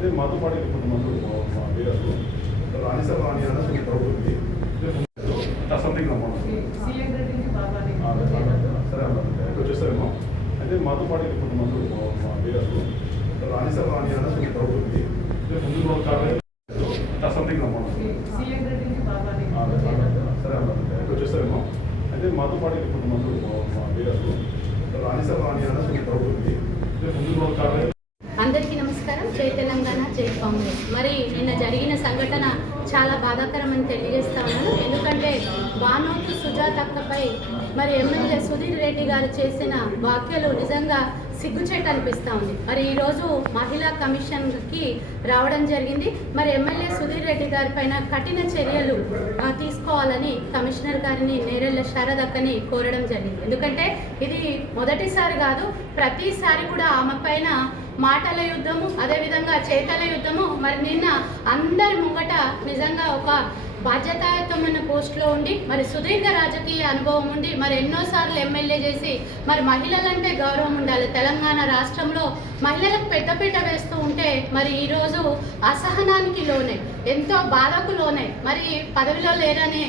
అయితే మాతో పాటు కొంతమంది మా వీరర్లు రాణిసార్ రాణి అన్న డౌట్ ఉంది సంథింగ్ అమౌంట్ సరే అన్న వచ్చేస్తారేమో. అయితే మాతో పాటు కొంతమంది మా వీరర్లు రాణిసార్ రాణి అన్న డౌట్ ఉంది ముందు రోజు కావాలి సంథింగ్ అమౌంట్ సరే అన్న వచ్చేస్తారేమో. అయితే మాతో పాటు కొంతమంది మా వీరర్లు రాణిసార్ రాణి అన్న డౌట్ ఉంది ముందు రోజు కావాలి. అందరికీ నమస్కారం. జై తెలంగాణ, జై కాంగ్రెస్. మరి నిన్న జరిగిన సంఘటన చాలా బాధాకరమని తెలియజేస్తా ఉన్నాను. ఎందుకంటే బానోతు సుజాతక్కపై మరి ఎమ్మెల్యే సుధీర్ రెడ్డి గారు చేసిన వ్యాఖ్యలు నిజంగా సిగ్గుచేటు అనిపిస్తూ ఉంది. మరి ఈరోజు మహిళా కమిషన్కి రావడం జరిగింది. మరి ఎమ్మెల్యే సుధీర్ రెడ్డి గారి పైన కఠిన చర్యలు తీసుకోవాలని కమిషనర్ గారిని నేరెళ్ళ శారదక్కని కోరడం జరిగింది. ఎందుకంటే ఇది మొదటిసారి కాదు, ప్రతిసారి కూడా ఆమె పైన మాటల యుద్ధము, అదేవిధంగా చేతల యుద్ధము. మరి నిన్న అందరి ముంగట నిజంగా ఒక బాధ్యతాయుతమైన పోస్టులో ఉండి మరి సుదీర్ఘ రాజకీయ అనుభవం ఉండి మరి ఎన్నోసార్లు ఎమ్మెల్యే చేసి మరి మహిళలంటే గౌరవం ఉండాలి. తెలంగాణ రాష్ట్రంలో మహిళలకు పెద్దపీట వేస్తూ ఉంటే మరి ఈరోజు అసహనానికి లోనే, ఎంతో బాధకు లోనే, మరి పదవిలో లేరనే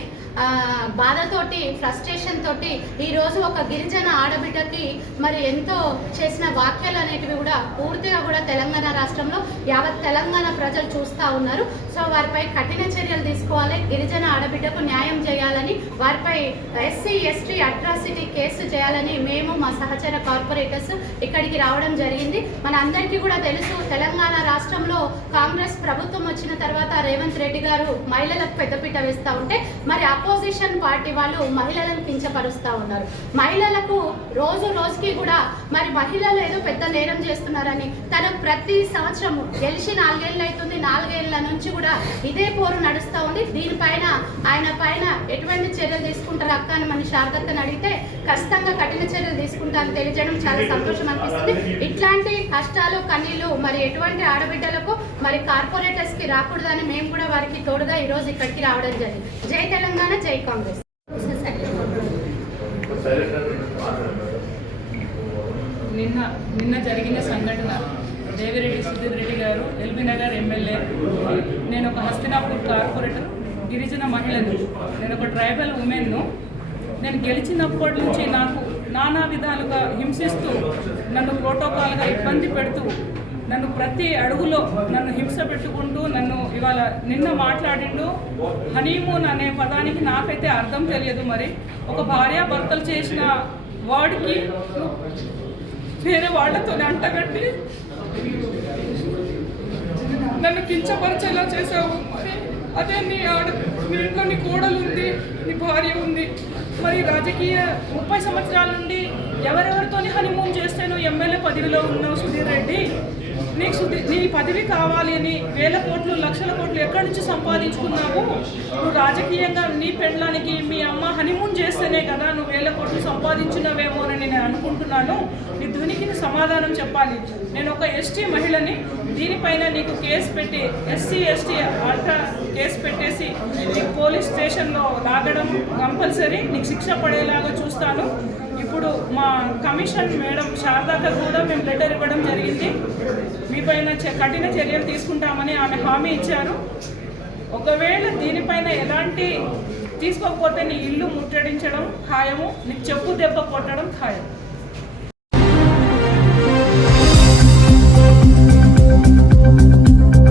బాధతోటి, ఫ్రస్ట్రేషన్ తోటి ఈరోజు ఒక గిరిజన ఆడబిడ్డకి మరి ఎంతో చేసిన వ్యాఖ్యలు అనేటివి కూడా పూర్తిగా కూడా తెలంగాణ రాష్ట్రంలో యావత్ తెలంగాణ ప్రజలు చూస్తూ ఉన్నారు. సో వారిపై కఠిన చర్యలు తీసుకోవాలి, గిరిజన ఆడబిడ్డకు న్యాయం చేయాలని, వారిపై ఎస్సీ ఎస్టీ అట్రాసిటీ కేసు చేయాలని మేము మా సహచర కార్పొరేటర్స్ ఇక్కడికి రావడం జరిగింది. మన అందరికీ కూడా తెలుసు, తెలంగాణ రాష్ట్రంలో కాంగ్రెస్ ప్రభుత్వం వచ్చిన తర్వాత రేవంత్ రెడ్డి గారు మహిళలకు పెద్దపీట వేస్తూ ఉంటే మరి అపోజిషన్ పార్టీ వాళ్ళు మహిళలను కించపరుస్తూ ఉన్నారు. మహిళలకు రోజు రోజుకి కూడా మరి మహిళలు ఏదో పెద్ద నేరం చేస్తున్నారని తను ప్రతి సంవత్సరము గెలిచి 4 ఏళ్ళు అవుతుంది, 4 ఏళ్ల నుంచి కూడా ఇదే పోరు నడుస్తూ ఉంది. దీనిపైన ఆయన పైన ఎటువంటి చర్యలు తీసుకుంటారు అక్క అని మన శారదక్కని అడిగితే ఖచ్చితంగా కఠిన చర్యలు తీసుకుంటారని తెలియజేయడం చాలా సంతోషం అనిపిస్తుంది. ఇట్లాంటి కష్టాలు కన్నీళ్ళు మరి ఎటువంటి ఆడబిడ్డలకు మరి కార్పొరేటర్స్కి రాకూడదని మేము కూడా వారికి తోడుగా ఈరోజు ఇక్కడికి రావడం జరిగింది. జై తెలంగాణ, జై కాంగ్రెస్. నిన్న జరిగిన సంఘటన, దేవిరెడ్డి సుధీర్ రెడ్డి గారు ఎల్బీ నగర్ ఎమ్మెల్యే, నేను ఒక హస్తినాపూర్ కార్పొరేటర్, గిరిజన మహిళను, నేను ఒక ట్రైబల్ ఉమెన్ను. నేను గెలిచినప్పటి నుంచి నాకు నానా విధాలుగా హింసిస్తూ, నన్ను ప్రోటోకాల్గా ఇబ్బంది పెడుతూ, నన్ను ప్రతి అడుగులో నన్ను హింస పెట్టుకుంటూ నన్ను ఇవాళ నిన్న మాట్లాడిండు. హనీమూన్ అనే పదానికి నాకైతే అర్థం తెలియదు. మరి ఒక భార్యాభర్తలు చేసిన వాడికి వేరే వాళ్ళతోనే అంటగట్టి నన్ను కించపరిచేలా చేసావు. మరి అదే నీ ఇంట్లో నీ కోడలు ఉంది, నీ భార్య ఉంది. మరి రాజకీయ 30 సంవత్సరాల నుండి ఎవరెవరితోని హనీమూన్ చేస్తే నువ్వు ఎమ్మెల్యే పదవిలో ఉన్నావు సుధీర్ రెడ్డి. నీ పదవి కావాలి అని వేల కోట్లు, లక్షల కోట్లు ఎక్కడి నుంచి సంపాదించుకున్నావు? నువ్వు రాజకీయంగా నీ పెండ్లానికి మీ అమ్మ హనీమూన్ చేస్తేనే కదా నువ్వు వేల కోట్లు సంపాదించినవేమో అని నేను అనుకుంటున్నాను. నీ దునికి సమాధానం చెప్పాలి. నేను ఒక ఎస్టీ మహిళని, దీనిపైన నీకు కేసు పెట్టి ఎస్సీ ఎస్టీ అల్ట్రా కేసు పెట్టేసి నీకు పోలీస్ స్టేషన్లో లాగడం కంపల్సరీ, నీకు శిక్ష పడేలాగా చూస్తాను. ఇప్పుడు మా కమిషన్ మేడం శారదాక కూడా మేము లెటర్ ఇవ్వడం జరిగింది. మీపైన కఠిన చర్యలు తీసుకుంటామని ఆమె హామీ ఇచ్చారు. ఒకవేళ దీనిపైన ఎలాంటి తీసుకోకపోతే నీ ఇల్లు ముట్టడించడం ఖాయము, నీకు చెప్పు దెబ్బ కొట్టడం ఖాయం.